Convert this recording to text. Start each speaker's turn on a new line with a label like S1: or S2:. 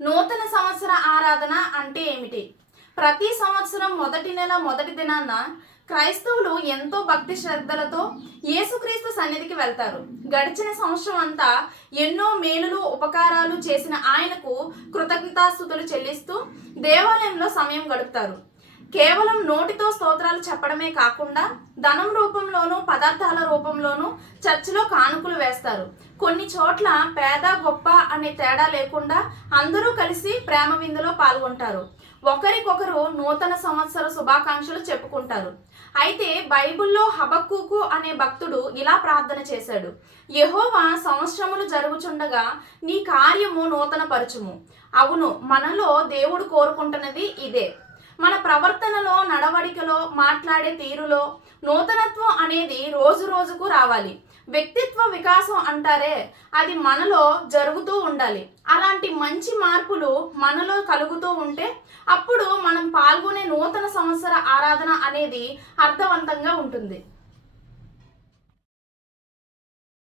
S1: నూతన సంవత్సర ఆరాధన అంటే ఏమిటి? ప్రతి సంవత్సరం మొదటి నెల మొదటి దినాన క్రైస్తవులు ఎంతో భక్తి శ్రద్ధలతో యేసుక్రీస్తు సన్నిధికి వెళ్తారు. గడిచిన సంవత్సరం అంతా ఎన్నో మేలులు ఉపకారాలు చేసిన ఆయనకు కృతజ్ఞతాస్థుతులు చెల్లిస్తూ దేవాలయంలో సమయం గడుపుతారు. కేవలం నోటితో స్తోత్రాలు చెప్పడమే కాకుండా ధనం రూపంలోనూ పదార్థాల రూపంలోనూ చర్చిలో కానుకలు వేస్తారు. కొన్ని చోట్ల పేద గొప్ప అనే తేడా లేకుండా అందరూ కలిసి ప్రేమ విందులో పాల్గొంటారు. ఒకరికొకరు నూతన సంవత్సర శుభాకాంక్షలు చెప్పుకుంటారు. అయితే బైబిల్లో హబక్కుకు అనే భక్తుడు ఇలా ప్రార్థన చేశాడు. యహోవా సంవత్సరములు జరుగుచుండగా నీ కార్యము నూతన పరచుము అవును మనలో దేవుడు కోరుకుంటున్నది ఇదే. మన ప్రవర్తనలో నడవడికలో మాట్లాడే తీరులో నూతనత్వం అనేది రోజు రోజుకు రావాలి. వ్యక్తిత్వ వికాసం అంటారే అది మనలో జరుగుతూ ఉండాలి. అలాంటి మంచి మార్పులు మనలో కలుగుతూ ఉంటే అప్పుడు మనం పాల్గొనే నూతన సంవత్సర ఆరాధన అనేది అర్థవంతంగా ఉంటుంది.